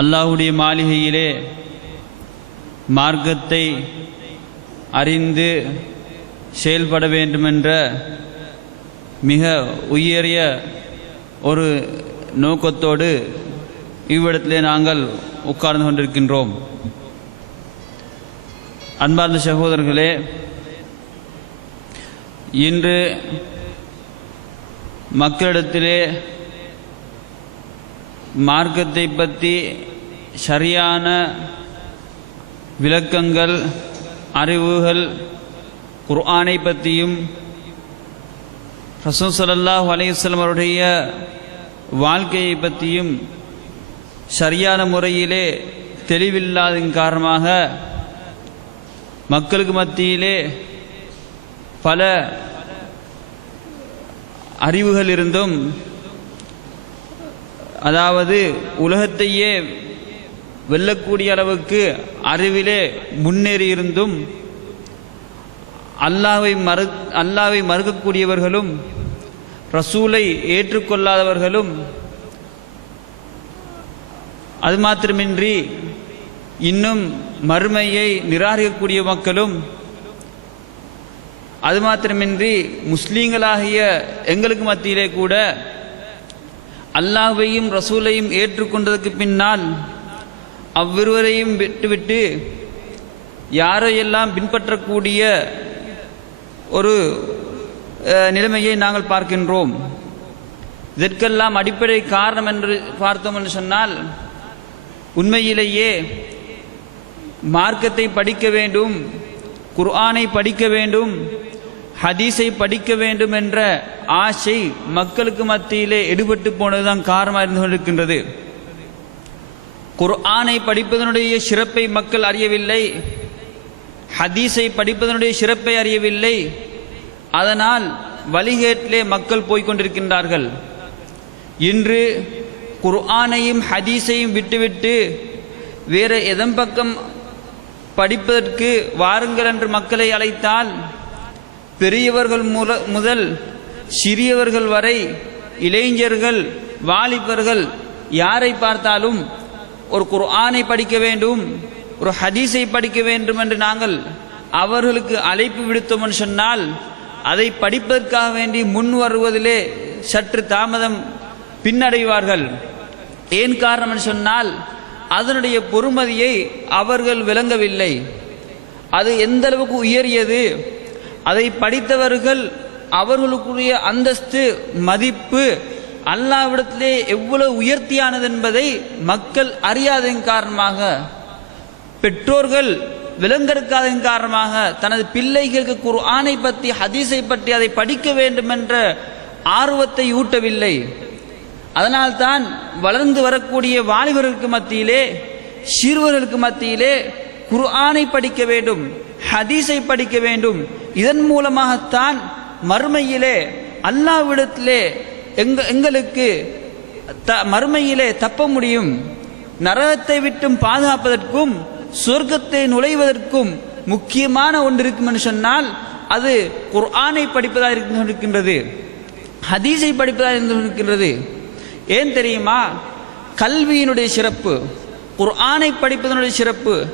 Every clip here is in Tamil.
அல்லாஹுடைய மாளிகையிலே மார்க்கத்தை அறிந்து செயல்பட வேண்டுமென்ற மிக உயரிய ஒரு நோக்கத்தோடு இவ்விடத்திலே நாங்கள் உட்கார்ந்து கொண்டிருக்கின்றோம். அன்பார்ந்த சகோதரர்களே இன்று மக்களிடத்திலே மார்க்கத்தை பற்றி சரியான விளக்கங்கள் அறிவுகள் குர்ஆனை பற்றியும் ரசூல் ஸல்லல்லாஹு அலையுஸ்லம் அவருடைய வாழ்க்கையை பற்றியும் சரியான முறையிலே தெளிவில்லாதன் காரணமாக மக்களுக்கு மத்தியிலே பல அறிவுகள் இருந்தும் அதாவது உலகத்தையே வெல்லக்கூடிய அளவுக்கு அறிவிலே முன்னேறி இருந்தும் அல்லாவை மறு அல்லாவை மறுக்கக்கூடியவர்களும் ரசூலை ஏற்றுக்கொள்ளாதவர்களும் அது மாத்திரமின்றி இன்னும் மறுமையை நிராகரிக்கக்கூடிய மக்களும் அது மாத்திரமின்றி முஸ்லீம்களாகிய எங்களுக்கு மத்தியிலே கூட அல்லாஹையும் ரசூலையும் ஏற்றுக்கொண்டதற்கு பின்னால் அவ்விருவரையும் விட்டுவிட்டு யாரையெல்லாம் பின்பற்றக்கூடிய ஒரு நிலைமையை நாங்கள் பார்க்கின்றோம். இதற்கெல்லாம் அடிப்படை காரணம் என்று பார்த்தோம் என்று சொன்னால் உண்மையிலேயே மார்க்கத்தை படிக்க வேண்டும் குர்ஆனை படிக்க வேண்டும் ஹதீஸை படிக்க வேண்டும் என்ற ஆசை மக்களுக்கு மத்தியிலே எடுபட்டு போனதுதான் காரணமாக இருந்து கொண்டிருக்கின்றது. குர்ஆனை படிப்பதனுடைய சிறப்பை மக்கள் அறியவில்லை. ஹதீஸை படிப்பதனுடைய சிறப்பை அறியவில்லை. அதனால் வழிகேட்டிலே மக்கள் போய்க் கொண்டிருக்கின்றார்கள் இன்று குர்ஆனையும் ஹதீஸையும் விட்டுவிட்டு வேற எதன் பக்கம் படிப்பதற்கு வாருங்கள் என்று மக்களை அழைத்தால் பெரியவர்கள் முதல் சிறியவர்கள் வரை இளைஞர்கள் வாலிபர்கள் யாரை பார்த்தாலும் ஒரு குர்ஆனை படிக்க வேண்டும் ஒரு ஹதீஸை படிக்க வேண்டும் என்று நாங்கள் அவர்களுக்கு அழைப்பு விடுத்தோம் சொன்னால் அதை படிப்பதற்காக வேண்டி முன் வருவதிலே சற்று தாமதம் பின்னடைவார்கள். ஏன் காரணம் சொன்னால் அதனுடைய பொறுமதியை அவர்கள் விளங்கவில்லை. அது எந்த அளவுக்கு உயரியது? அதை படித்தவர்கள் அவர்களுக்குரிய அந்தஸ்து மதிப்பு அல்லாவிடத்திலே எவ்வளவு உயர்த்தியானது என்பதை மக்கள் அறியாதன் காரணமாக பெற்றோர்கள் விலங்கெடுக்காததன் காரணமாக தனது பிள்ளைகளுக்கு குர்ஆனை பற்றி ஹதீஸை பற்றி அதை படிக்க வேண்டும் என்ற ஆர்வத்தை ஊட்டவில்லை. அதனால்தான் வளர்ந்து வரக்கூடிய வாலிபர்களுக்கு மத்தியிலே சிறுவர்களுக்கு மத்தியிலே குர்ஆனை படிக்க வேண்டும். ஹதீஸை படிக்க வேண்டும். இதன் மூலமாகத்தான் மறுமையிலே அல்லாவிடத்திலே எங்க எங்களுக்கு த- மறுமையிலே தப்ப முடியும். நரகத்தை விட்டும் பாதுகாப்பதற்கும் சொர்க்கத்தை நுழைவதற்கும் முக்கியமான ஒன்று இருக்குமென்று சொன்னால் அது குர்ஆனை படிப்பதாக இருக்கின்றது. ஹதீஸை படிப்பதாக இருந்து ஏன் தெரியுமா? கல்வியினுடைய சிறப்பு குர்ஆனை படிப்பதனுடைய சிறப்பு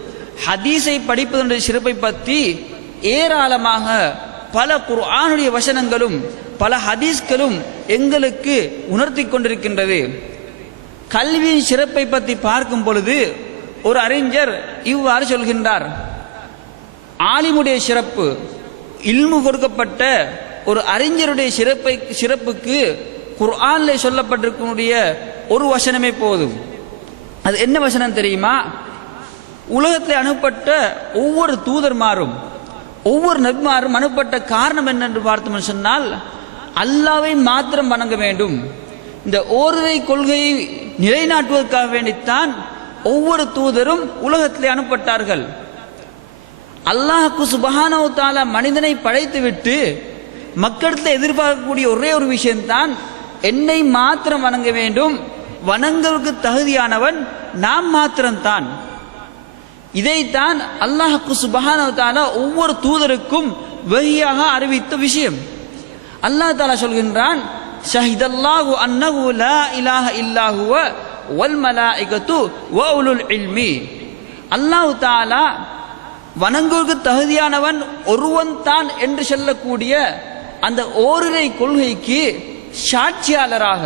ஹதீஸை படிப்பதனுடைய சிறப்பை பற்றி ஏராளமாக பல குர்ஆனுடைய வசனங்களும் பல ஹதீஸ்களும் எங்களுக்கு உணர்த்தி கொண்டிருக்கின்றது. கல்வியின் சிறப்பை பற்றி பார்க்கும் பொழுது ஒரு அறிஞர் இவ்வாறு சொல்கின்றார். ஆலிமுடைய சிறப்பு இல்மு கொடுக்கப்பட்ட ஒரு அறிஞருடைய சிறப்பை சிறப்புக்கு குர்ஆனில் சொல்லப்பட்டிருக்கக்கூடிய ஒரு வசனமே போதும். அது என்ன வசனம் தெரியுமா? உலகத்தில் அனுப்பப்பட்ட ஒவ்வொரு தூதர்மாரும் ஒவ்வொரு நபிமாரும் அனுப்பப்பட்ட காரணம் என்னென்று பார்த்தோம் சொன்னால் அல்லாவை மாத்திரம் வணங்க வேண்டும். இந்த ஓரிரை கொள்கையை நிலைநாட்டுவதற்காக வேண்டித்தான் ஒவ்வொரு தூதரும் உலகத்திலே அனுப்பப்பட்டார்கள் அல்லாஹுக்கு சுபஹானஹு தஆலா மனிதனை படைத்துவிட்டு மக்களிடத்தில் எதிர்பார்க்கக்கூடிய ஒரே ஒரு விஷயம்தான் என்னை மாத்திரம் வணங்க வேண்டும். வணங்குவதற்கு தகுதியானவன் நாம் மாத்திரம்தான். இதைத்தான் அல்லாஹுக்கு சுபஹானஹு ஒவ்வொரு தூதருக்கும் வஹியாக அறிவித்த விஷயம். அல்லாஹ் தாலா சொல்கின்றான் ஷஹிதல்லாஹு அன்னஹு லா இலாஹ இல்லா வல் மலாயிகத்து வ உலுல் இல்மி. அல்லாஹ் தாலா வணங்குவதற்கு தகுதியானவன் ஒருவன் தான் என்று சொல்லக்கூடிய அந்த ஓரிரை கொள்கைக்கு சாட்சியாளராக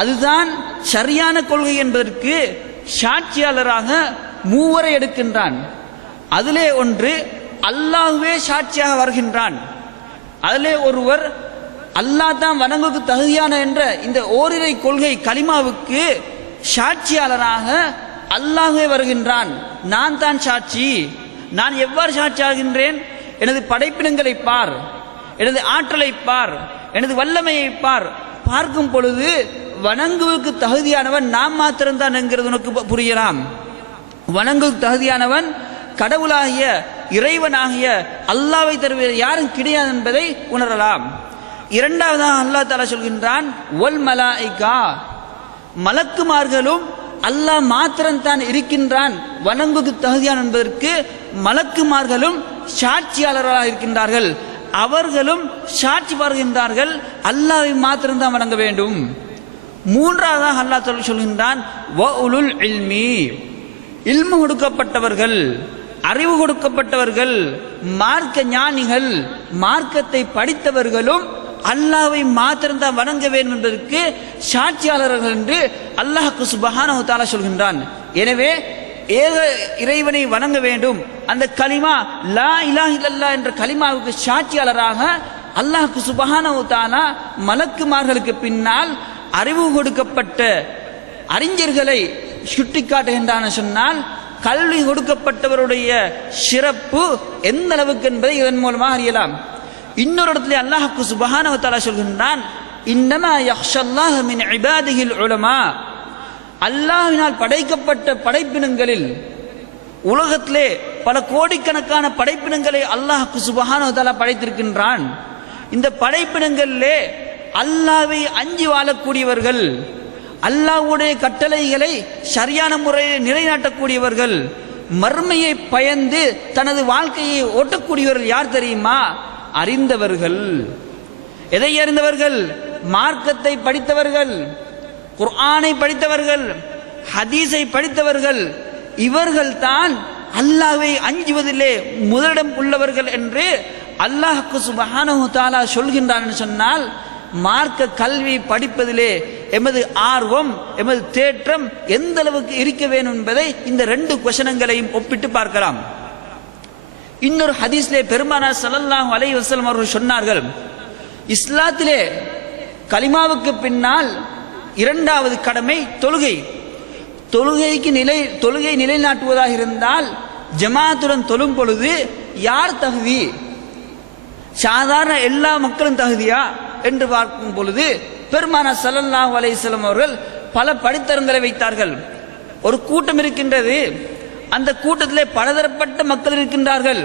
அதுதான் சரியான கொள்கை என்பதற்கு சாட்சியாளராக மூவரை எடுக்கின்றான். அதிலே ஒன்று அல்லாஹுவே சாட்சியாக வருகின்றான். அதிலே ஒருவர் அல்லாஹ் தான் வணங்குக்கு தகுதியான என்ற இந்த ஓரிரை கொள்கை கலிமாவுக்கு சாட்சியாளராக அல்லாஹே வருகின்றான். நான் தான் சாட்சி. நான் எவ்வாறு சாட்சியாகின்றேன் எனது படைப்பினங்களை பார். எனது ஆற்றலை பார். எனது வல்லமையை பார். பார்க்கும் பொழுது வணங்குவதற்கு தகுதியானவன் நாம் மாத்திரம்தான் என்கிறது உனக்கு பு- புரியலாம். வணங்குவதற்கு தகுதியானவன் கடவுளாகிய இறைவனாகிய அல்லாவை தருவது யாரும் கிடையாது என்பதை உணரலாம். இரண்டாவதாக அல்லாஹ் தாலா சொல்கின்றான் ஒல் மலாய்கா. மலக்குமார்களும் அல்லாஹ் மாத்திரம்தான் இருக்கின்றான் வணங்குக்கு தகுதியான் என்பதற்கு மலக்குமார்களும் சாட்சியாளர்களாக இருக்கின்றார்கள். அவர்களும் சாட்சி பார்க்கின்றார்கள் அல்லாவை மாத்திரம்தான் வணங்க வேண்டும். மூன்றாவதாக அல்லாஹ் சொல்லி சொல்கின்றான் வ உலுல் இல்மி. இல்மு கொடுக்கப்பட்டவர்கள் அறிவு கொடுக்கப்பட்டவர்கள் மார்க்க ஞானிகள் மார்க்கத்தை படித்தவர்களும் அல்லாவை மாத்திரம்தான் வணங்க வேண்டும் என்பதற்கு சாட்சியாளர்கள் என்று அல்லாஹ் சுபஹானஹு தஆலா சொல்கின்றான். எனவே ஏக இறைவனை வணங்க வேண்டும். அந்த கலிமா லா இலா இல்லல்லா என்ற கலிமாவுக்கு சாட்சியாளராக அல்லாஹ் சுபஹானஹு தஆலா மலக்குமார்களுக்கு பின்னால் அறிவு கொடுக்கப்பட்ட அறிஞர்களை சுட்டிக்காட்டுகின்றான சொன்னால் கல்வி கொடுக்கப்பட்டவருடைய சிறப்பு எந்த அளவுக்கு என்பதை இதன் மூலமாக அறியலாம். இன்னொரு இடத்துல அல்லாஹுக்கு சுபஹானஹு சொல்கின்றான் இன்னமா யக்ஷல்லாஹ மின் இபாதிஹில் உலமா. அல்லாஹ்வினால் படைக்கப்பட்ட படைப்பினங்களில் உலகத்திலே பல கோடிக்கணக்கான படைப்பினங்களை அல்லாஹ்க்கு சுபஹானஹு படைத்திருக்கின்றான். இந்த படைப்பினங்களிலே அல்லாவை அஞ்சி வாழக்கூடியவர்கள் அல்லாஹ்வுடைய கட்டளைகளை சரியான முறையில் நிலைநாட்டக்கூடியவர்கள் மர்மையை பயந்து தனது வாழ்க்கையை ஓட்டக்கூடியவர்கள் யார் தெரியுமா? அறிந்தவர்கள். எதை அறிந்தவர்கள்? மார்க்கத்தை படித்தவர்கள் குர்ஆனை படித்தவர்கள் ஹதீஸை படித்தவர்கள். இவர்கள் தான் அல்லாஹ்வை அஞ்சுவதிலே முதலிடம் உள்ளவர்கள் என்று அல்லாஹ் சுபஹானஹு தஆலா சொல்கின்றான் என்று சொன்னால் மார்க்க கல்வி படிப்பதிலே எமது ஆர்வம் எமது தேற்றம் எந்த அளவுக்கு இருக்க வேண்டும் என்பதை இந்த ரெண்டு கொஷனங்களையும் ஒப்பிட்டு பார்க்கலாம். இன்னொரு ஹதீஸ்லே பெருமானா சல்லல்லாஹு அலை வசலம் அவர்கள் சொன்னார்கள் இஸ்லாத்திலே கலிமாவுக்கு பின்னால் இரண்டாவது கடமை தொழுகை. தொழுகைக்கு நிலை தொழுகை நிலைநாட்டுவதாக இருந்தால் ஜமாத்துடன் தொழும் பொழுது யார் தகுதி? சாதாரண எல்லா மக்களும் தகுதியா? என்று பார்க்கும் பொழுது பெருமானா ஸல்லல்லாஹு அலைஹி அவர்கள் பல படித்தரங்களை வைத்தார்கள். ஒரு கூட்டம் இருக்கின்றது. அந்த கூட்டத்திலே பலதரப்பட்ட மக்கள் இருக்கின்றார்கள்.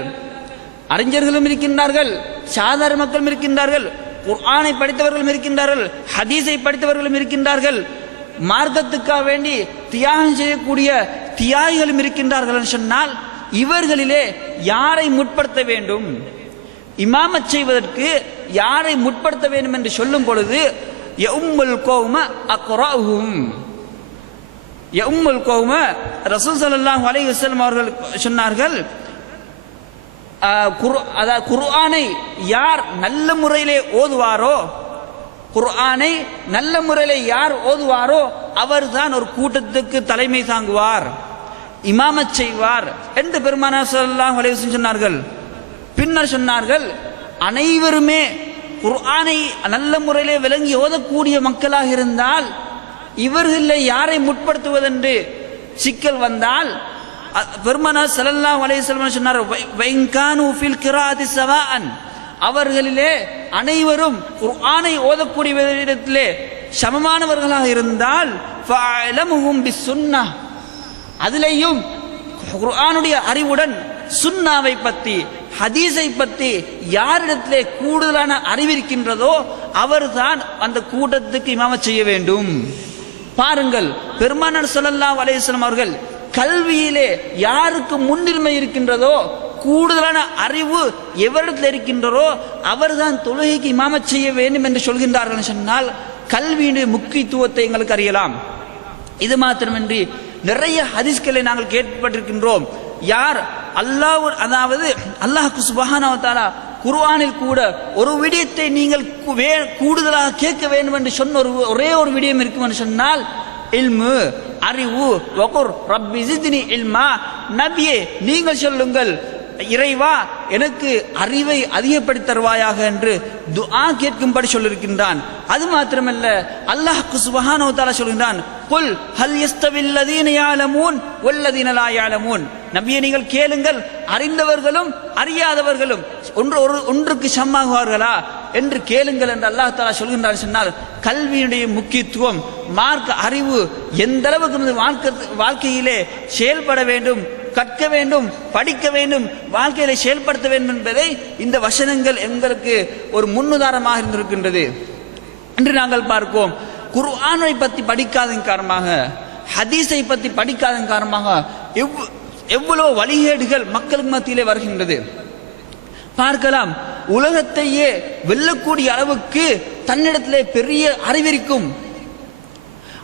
அறிஞர்களும் இருக்கின்றார்கள். சாதாரண மக்களும் இருக்கின்றார்கள். குர்ஆனை படித்தவர்களும் இருக்கின்றார்கள். ஹதீஸை படித்தவர்களும் இருக்கின்றார்கள். மார்க்கத்துக்காக வேண்டி தியாகம் செய்யக்கூடிய தியாகிகளும் இருக்கின்றார்கள் என்று சொன்னால் இவர்களிலே யாரை முற்படுத்த வேண்டும்? இமாமச் செய்வதற்கு யாரை முற்படுத்த வேண்டும் என்று சொல்லும் பொழுது Ya ummul qauma aqra'uhum. Ya ummul qauma ரசூல் ஸல்லல்லாஹு அலைஹி வஸல்லம் அவர்கள் சொன்னார்கள் அதாவது குர்ஆனை யார் நல்ல முறையிலே ஓதுவாரோ குர்ஆனை நல்ல முறையிலே யார் ஓதுவாரோ அவர்தான் ஒரு கூட்டத்துக்கு தலைமை தாங்குவார் இமாமச் செய்வார் என்று பெருமானார் ஸல்லல்லாஹு அலைஹி வஸல்லம் சொன்னார்கள் பின்னர் சொன்னார்கள் அனைவருமே குர்ஆனை நல்ல முறையிலே விளங்கி ஓதக்கூடிய மக்களாக இருந்தால் இவர்களில் யாரை முற்படுத்துவதென்று சிக்கல் வந்தால் அ- பெருமானார் ஸல்லல்லாஹு அலைஹி வஸல்லம் சொன்னார் "வை- ஃபில் கிராஅத்தி அவர்களிலே அனைவரும் குர்ஆனை ஓதக்கூடியவரிடத்திலே சமமானவர்களாக இருந்தால் ஃபஅலமுஹும் பிஸ்ஸுன்னah அதிலேயும் குர்ஆனுடைய அறிவுடன் சுன்னாவை பற்றி ஹதீஸை பற்றி யாரிடத்திலே கூடுதலான அறிவிருக்கின்றதோ அவர்தான் அந்த கூட்டத்துக்கு இமாம செய்ய வேண்டும். பாருங்கள் பெருமானார் சொல்லல்லா அலைஹி அவர்கள் கல்வியிலே யாருக்கு முன்னுரிமை இருக்கின்றதோ கூடுதலான அறிவு எவரிடத்தில் இருக்கின்றதோ அவர்தான் தொழுகைக்கு இமாம செய்ய வேண்டும் என்று சொல்கின்றார்கள் சொன்னால் கல்வியினுடைய முக்கியத்துவத்தை எங்களுக்கு அறியலாம். இது மாத்திரமின்றி நிறைய ஹதிஸ்களை நாங்கள் கேட்பட்டிருக்கின்றோம் யார் அல்லாஹ் அதாவது அல்லாஹ் சுபஹானவத்தாலா வ குர்ஆனில் கூட ஒரு விடயத்தை நீங்கள் வே- கூடுதலாக கேட்க வேண்டும் என்று சொன்ன ஒரு ஒரே ஒரு விடயம் இருக்கும் என்று சொன்னால் இல்மு அறிவு வகுர் ரப்பி ஜித்னி இல்மா நபியே நீங்கள் சொல்லுங்கள். இறைவா எனக்கு அறிவை அதிகப்படுத்தி தருவாயாக என்று துஆ கேட்கும்படி சொல்லியிருக்கின்றான் அது மாத்திரமல்ல அல்லாஹ் சுப்ஹானஹு தாலா சொல்கின்றான் குல் ஹல் யஸ்தவில்லதீன யாலமூன் வல்லதீன லா யாலமூன். நபியை நீங்கள் கேளுங்கள் அறிந்தவர்களும் அறியாதவர்களும் ஒன்று ஒரு ஒன்றுக்கு சம்மாகுவார்களா என்று கேளுங்கள் என்று அல்லாஹ் தாலா சொல்கின்றார் சொன்னால் கல்வியினுடைய முக்கியத்துவம் மார்க்க அறிவு எந்த அளவுக்கு வாழ்க்கை வாழ்க்கையிலே செயல்பட வேண்டும் கற்க வேண்டும் படிக்க வேண்டும் வாழ்க்கையில செயல்படுத்த வேண்டும் என்பதை இந்த வசனங்கள் எங்களுக்கு ஒரு முன்னுதாரணமாக இருந்திருக்கின்றது. என்று நாங்கள் பார்ப்போம். குர்ஆனை பற்றி படிக்காதன் காரணமாக ஹதீஸை பற்றி படிக்காதன் காரணமாக எவ் எவ்வளவு வழிகேடுகள் மக்களுக்கு மத்தியிலே வருகின்றது. பார்க்கலாம். உலகத்தையே வெல்லக்கூடிய அளவுக்கு தன்னிடத்திலே பெரிய அறிவிருக்கும்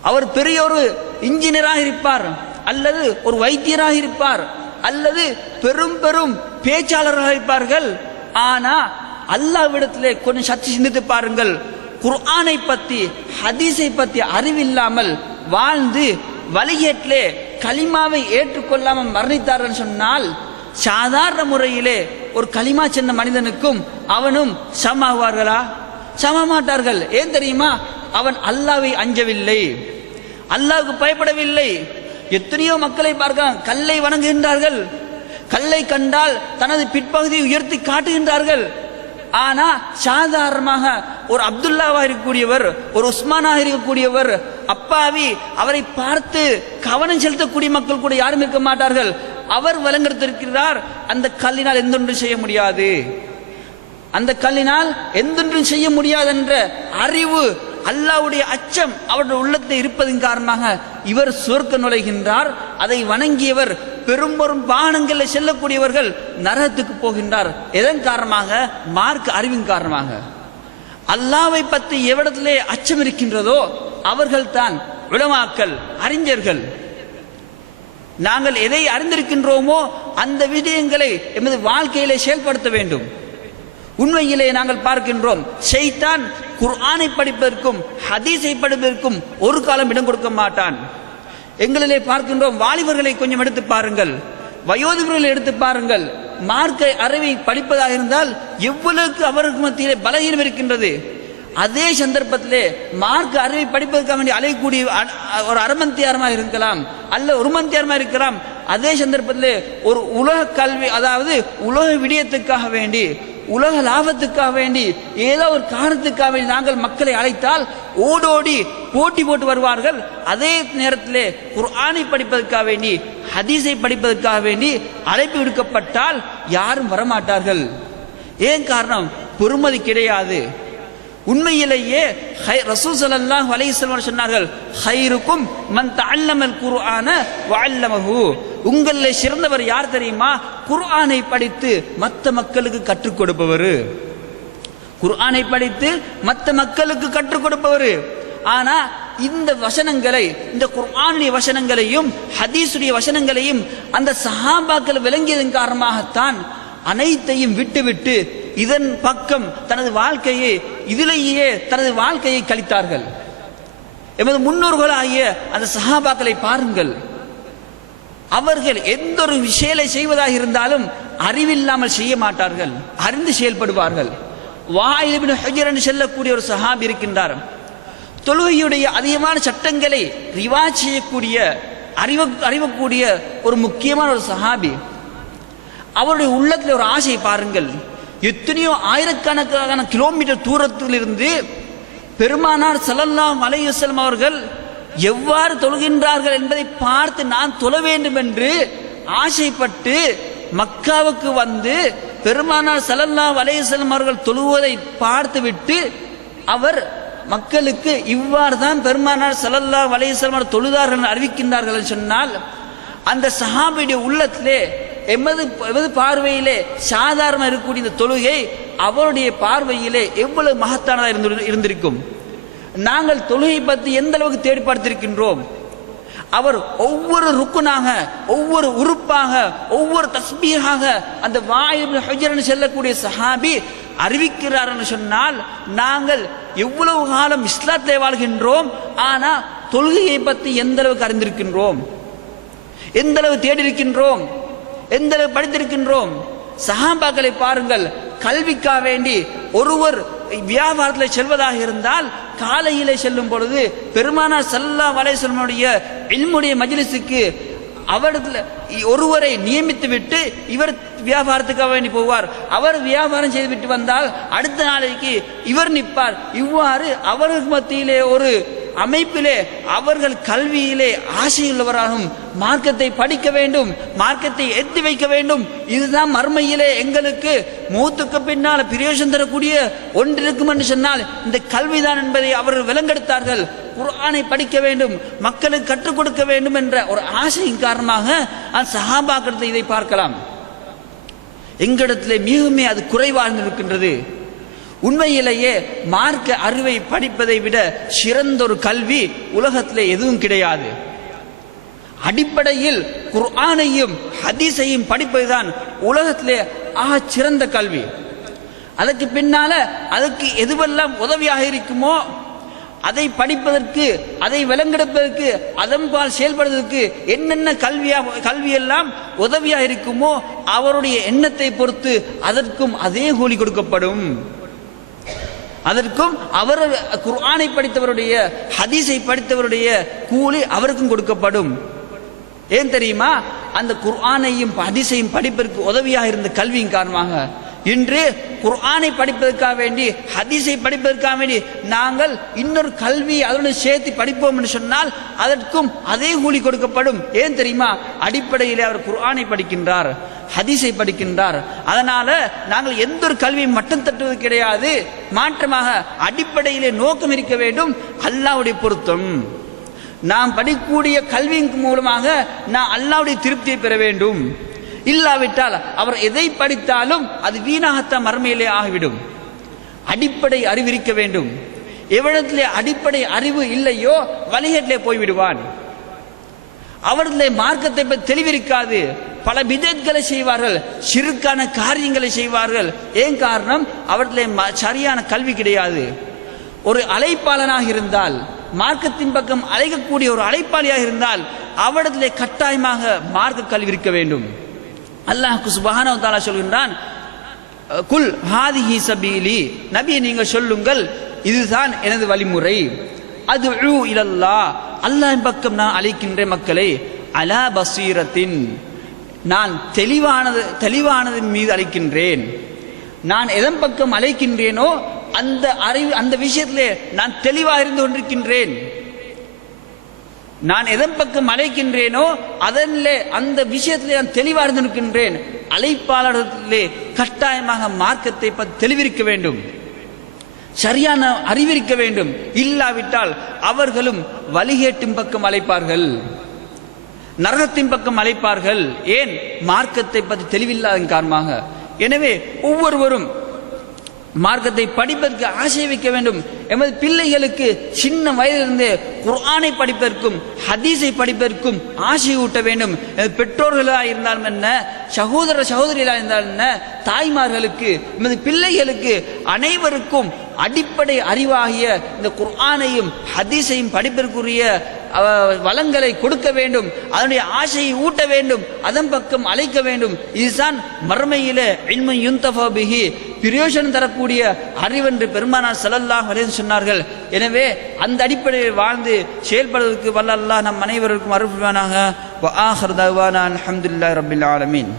அவர் பெரிய ஒரு இன்ஜினியராக இருப்பார். அல்லது ஒரு வைத்தியராக இருப்பார் அல்லது பெரும் பெரும் பேச்சாளராக இருப்பார்கள். ஆனா அல்லாவிடத்திலே கொஞ்சம் சற்று சிந்தித்து பாருங்கள். குர்ஆனை பத்தி ஹதீஸை பத்தி அறிவில்லாமல் வாழ்ந்து வழிகேட்டிலே களிமாவை ஏற்றுக்கொள்ளாமல் மரணித்தார்கள் சொன்னால் சாதாரண முறையிலே ஒரு களிமா சென்ற மனிதனுக்கும் அவனும் சமாகுவார்களா சம மாட்டார்கள் ஏன் தெரியுமா? அவன் அல்லாவை அஞ்சவில்லை. அல்லாவுக்கு பயப்படவில்லை. எத்தனையோ மக்களை பார்க்கலாம். கல்லை வணங்குகின்றார்கள். கல்லை கண்டால் தனது பிற்பகுதியை உயர்த்தி காட்டுகின்றார்கள். ஆனா சாதாரணமாக ஒரு அப்துல்லாவா இருக்கக்கூடியவர் ஒரு உஸ்மானாக இருக்கக்கூடியவர் அப்பாவி அவரை பார்த்து கவனம் செலுத்தக்கூடிய மக்கள் கூட யாரும் இருக்க மாட்டார்கள். அவர் வழங்கெடுத்திருக்கிறார். அந்த கல்லினால் எந்தொன்றும் செய்ய முடியாது. அந்த கல்லினால் எந்தொன்றும் செய்ய முடியாது என்ற அறிவு அல்லாவுடைய அச்சம் அவருடைய உள்ளத்தை இருப்பதன் காரணமாக இவர் சுவர்க்க நுழைகின்றார். அதை வணங்கியவர் பெரும் வாகனங்களில் செல்லக்கூடியவர்கள் நரகத்துக்கு போகின்றார். எதன் காரணமாக? மார்க் அறிவின் காரணமாக. அல்லாவை பற்றி எவ்விடத்திலே அச்சம் இருக்கின்றதோ அவர்கள் தான் உளமாக்கல் அறிஞர்கள். நாங்கள் எதை அறிந்திருக்கின்றோமோ அந்த விடயங்களை எமது வாழ்க்கையிலே செயல்படுத்த வேண்டும். உண்மையிலே நாங்கள் பார்க்கின்றோம். செய்தான் குர்ஆனை படிப்பதற்கும் ஹதீஸை படிப்பதற்கும் ஒரு காலம் இடம் கொடுக்க மாட்டான். எங்களிலே பார்க்கின்றோம் வாலிபர்களை கொஞ்சம் எடுத்து பாருங்கள். வயோதிபர்களை எடுத்து பாருங்கள். மார்க்க அறிவை படிப்பதாக இருந்தால் எவ்வளவுக்கு அவருக்கு மத்தியிலே பலகீனம் இருக்கின்றது. அதே சந்தர்ப்பத்திலே மார்க்க அறிவை படிப்பதற்காக வேண்டி அலையக்கூடிய ஒரு அரமந்தியாரமாக இருக்கலாம் அல்ல ஒரு மந்தியாரமாக இருக்கலாம். அதே சந்தர்ப்பத்திலே ஒரு உலக கல்வி அதாவது உலக விடயத்துக்காக வேண்டி உலக லாபத்துக்காக வேண்டி ஏதோ ஒரு காரணத்துக்காக வேண்டி நாங்கள் மக்களை அழைத்தால் ஓடோடி போட்டி போட்டு வருவார்கள். அதே நேரத்திலே குர்ஆனை படிப்பதற்காக வேண்டி ஹதீஸை படிப்பதற்காக வேண்டி அழைப்பு விடுக்கப்பட்டால் யாரும் வரமாட்டார்கள். ஏன் காரணம்? பொறுமதி கிடையாது. உண்மையிலேயே ஹை- ரசூல் சொன்னார்கள் ஹைருக்கும் மன் தல்லமல் குர்ஆன வஅல்லமஹு. உங்களிலே சிறந்தவர் யார் தெரியுமா? குர்ஆனை படித்து மற்ற மக்களுக்கு கற்றுக் கொடுப்பவர். குர்ஆனை படித்து மற்ற மக்களுக்கு கற்றுக் கொடுப்பவர். ஆனா இந்த வசனங்களை இந்த குர்ஆனுடைய வசனங்களையும் ஹதீஸுடைய வசனங்களையும் அந்த சஹாபாக்கள் விளங்கியதன் காரணமாகத்தான் அனைத்தையும் விட்டுவிட்டு இதன் பக்கம் தனது வாழ்க்கையை இதிலேயே தனது வாழ்க்கையை கழித்தார்கள். எமது முன்னோர்களாகிய அந்த சஹாபாக்களை பாருங்கள். அவர்கள் எந்த ஒரு விஷயலை செய்வதாக இருந்தாலும் அறிவில்லாமல் செய்ய மாட்டார்கள். அறிந்து செயல்படுவார்கள். வாயிலிபின் ஹஜர் என்று செல்லக்கூடிய ஒரு சஹாப் இருக்கின்றார். தொழுகையுடைய அதிகமான சட்டங்களை ரிவாஜ் செய்யக்கூடிய அறிவ அறிவக்கூடிய ஒரு முக்கியமான ஒரு சஹாபி. அவருடைய உள்ளத்தில் ஒரு ஆசை பாருங்கள். எத்தனையோ ஆயிரக்கணக்கான கிலோமீட்டர் தூரத்திலிருந்து பெருமானார் சலல்லா அலைஹி அவர்கள் எவ்வாறு தொழுகின்றார்கள் என்பதை பார்த்து நான் தொழ வேண்டும் என்று ஆசைப்பட்டு மக்காவுக்கு வந்து பெருமானார் சலல்லா அலைஹி அவர்கள் தொழுவதை பார்த்துவிட்டு அவர் மக்களுக்கு இவ்வாறு தான் பெருமானார் சலல்லா அலைஹி அவர்கள் தொழுதார்கள் அறிவிக்கின்றார்கள் என்று சொன்னால் அந்த சஹாபியுடைய உள்ளத்திலே எமது எமது பார்வையிலே சாதாரண இருக்கக்கூடிய இந்த தொழுகை அவருடைய பார்வையிலே எவ்வளவு மகத்தானதாக இருந்து இருந்திருக்கும். நாங்கள் தொழுகை பற்றி எந்த அளவுக்கு தேடி பார்த்திருக்கின்றோம்? அவர் ஒவ்வொரு ருக்குனாக ஒவ்வொரு உறுப்பாக ஒவ்வொரு தஸ்மீகாக அந்த வாயு ஹஜரன் செல்லக்கூடிய சஹாபி அறிவிக்கிறார் என்று சொன்னால் நாங்கள் எவ்வளவு காலம் இஸ்லாத்தை வாழ்கின்றோம் ஆனால் தொழுகையை பற்றி எந்த அளவுக்கு அறிந்திருக்கின்றோம்? எந்த அளவு தேடி இருக்கின்றோம்? எந்த அளவு படித்திருக்கின்றோம்? சஹாபாக்களை பாருங்கள். கல்விக்காக வேண்டி ஒருவர் வியாபாரத்தில் செல்வதாக இருந்தால் காலையிலே செல்லும் பொழுது பெருமானார் சல்லா வலைசனுடைய இல்முடைய மஜிலிசுக்கு அவரிடத்தில் ஒருவரை நியமித்து விட்டு இவர் வியாபாரத்துக்காக வேண்டி போவார். அவர் வியாபாரம் செய்து விட்டு வந்தால் அடுத்த நாளைக்கு இவர் நிற்பார். இவ்வாறு அவருக்கு மத்தியிலே ஒரு அமைப்பிலே அவர்கள் கல்வியிலே ஆசையுள்ளவராகவும் மார்க்கத்தை படிக்க வேண்டும் மார்க்கத்தை எத்தி வைக்க வேண்டும். இதுதான் மர்மையிலே எங்களுக்கு. மூத்துக்கு பின்னால் பிரயோஜனம் தரக்கூடிய ஒன்று இருக்கும் என்று சொன்னால் இந்த கல்விதான் என்பதை அவர்கள் விலங்கெடுத்தார்கள். குர்ஆனை படிக்க வேண்டும் மக்களுக்கு கற்றுக் கொடுக்க வேண்டும் என்ற ஒரு ஆசையின் காரணமாக அந்த இதை பார்க்கலாம். எங்களிடத்திலே மிகவுமே அது குறைவாக இருக்கின்றது உண்மையிலேயே மார்க்க அறிவை படிப்பதை விட சிறந்த ஒரு கல்வி உலகத்திலே எதுவும் கிடையாது. அடிப்படையில் குர்ஆனையும் ஹதீஸையும் படிப்பதுதான் உலகத்திலே ஆக சிறந்த கல்வி. அதற்கு பின்னால அதுக்கு எதுவெல்லாம் உதவியாக இருக்குமோ அதை படிப்பதற்கு அதை விலங்கெடுப்பதற்கு அதன்பால் செயல்படுவதற்கு என்னென்ன கல்வியா கல்வியெல்லாம் உதவியாக இருக்குமோ அவருடைய எண்ணத்தை பொறுத்து அதற்கும் அதே கூலி கொடுக்கப்படும். அதற்கும் அவர் குர்ஆனை படித்தவருடைய ஹதீஸை படித்தவருடைய கூலி அவருக்கும் கொடுக்கப்படும். ஏன் தெரியுமா? அந்த குர்ஆனையும் ஹதீஸையும் படிப்பதற்கு உதவியாக இருந்த கல்வியின் காரணமாக. இன்று குர்ஆனை படிப்பதற்காக வேண்டி ஹதீஸை படிப்பதற்காக வேண்டி நாங்கள் இன்னொரு கல்வி அதனுடன் சேர்த்து படிப்போம் என்று சொன்னால் அதற்கும் அதே கூலி கொடுக்கப்படும். ஏன் தெரியுமா? அடிப்படையிலே அவர் குர்ஆனை படிக்கின்றார். ஹதீஸை படிக்கின்றார். அதனால நாங்கள் எந்த ஒரு கல்வியும் மட்டும் தட்டுவது கிடையாது. மாற்றமாக அடிப்படையிலே நோக்கம் இருக்க வேண்டும். அல்லாவுடைய பொருத்தம். நாம் படிக்கக்கூடிய கல்வியின் மூலமாக நான் அல்லாவுடைய திருப்தியை பெற வேண்டும். இல்லாவிட்டால் அவர் எதை படித்தாலும் அது வீணாகத்தான் மறுமையிலே ஆகிவிடும். அடிப்படை அறிவிருக்க வேண்டும். எவ்விடத்திலே அடிப்படை அறிவு இல்லையோ வழிகட்டிலே போய்விடுவான். அவர்களுடைய மார்க்கத்தை பற்றி தெளிவிருக்காது. பல விதங்களை செய்வார்கள் சிறுக்கான காரியங்களை செய்வார்கள். ஏன் காரணம்? அவர்களை சரியான கல்வி கிடையாது. ஒரு அழைப்பாளனாக இருந்தால் மார்க்கத்தின் பக்கம் அழைக்கக்கூடிய ஒரு அழைப்பாளியாக இருந்தால் அவரிடத்திலே கட்டாயமாக மார்க்க கல்வி இருக்க வேண்டும். அல்லாஹ் சுபஹானஹு தாலா சொல்கின்றான் குல் ஹாதிஹி சபீலி. நபியை நீங்கள் சொல்லுங்கள் இதுதான் எனது வழிமுறை. அது இலல்லா அல்லாஹ்வின் பக்கம் நான் அழைக்கின்ற மக்களை அலா பசீரத்தின் நான் தெளிவானது தெளிவானதின் மீது அழைக்கின்றேன் நான் எதன் பக்கம் அழைக்கின்றேனோ அந்த அறிவு அந்த விஷயத்திலே நான் தெளிவாக இருந்து கொண்டிருக்கின்றேன். நான் எதன் பக்கம் அழைக்கின்றேனோ அதனிலே அந்த விஷயத்திலே நான் தெளிவாக இருந்து நிற்கின்றேன் அழைப்பாளர்களே கட்டாயமாக மார்க்கத்தை பற்றி தெளிவிருக்க வேண்டும். சரியான அறிவிருக்க வேண்டும். இல்லாவிட்டால் அவர்களும் வழிகேட்டின் பக்கம் அழைப்பார்கள். நரகத்தின் பக்கம் அழைப்பார்கள். ஏன்? மார்க்கத்தை பற்றி தெளிவில்லாதன் காரணமாக. எனவே ஒவ்வொருவரும் மார்க்கத்தை படிப்பதற்கு ஆசை வைக்க வேண்டும். எமது பிள்ளைகளுக்கு சின்ன வயதிலிருந்தே குர்ஆனை படிப்பதற்கும் ஹதீஸை படிப்பதற்கும் ஆசை ஊட்ட வேண்டும். எமது பெற்றோர்களாக இருந்தாலும் என்ன? சகோதர சகோதரிகளாக இருந்தாலும் என்ன? தாய்மார்களுக்கு எமது பிள்ளைகளுக்கு அனைவருக்கும் அடிப்படை அறிவாகிய இந்த குர்ஆனையும் ஹதீஸையும் படிப்பிற்குரிய வளங்களை கொடுக்க வேண்டும் அதனுடைய ஆசையை ஊட்ட வேண்டும் அதன் பக்கம் அழைக்க வேண்டும். இதுதான் மறுமையிலே இன்மை பிரயோஜனம் தரக்கூடிய அறிவென்று பெருமானார் ஸல்லல்லாஹு வரைந்து சொன்னார்கள். எனவே அந்த அடிப்படையில் வாழ்ந்து செயல்படுவதற்கு வல்ல அல்லாஹ் நம் அனைவருக்கும் அருள்வானாக வ ஆஹிர் தஅவானா அல்ஹம்துலில்லாஹி ஆலமீன்.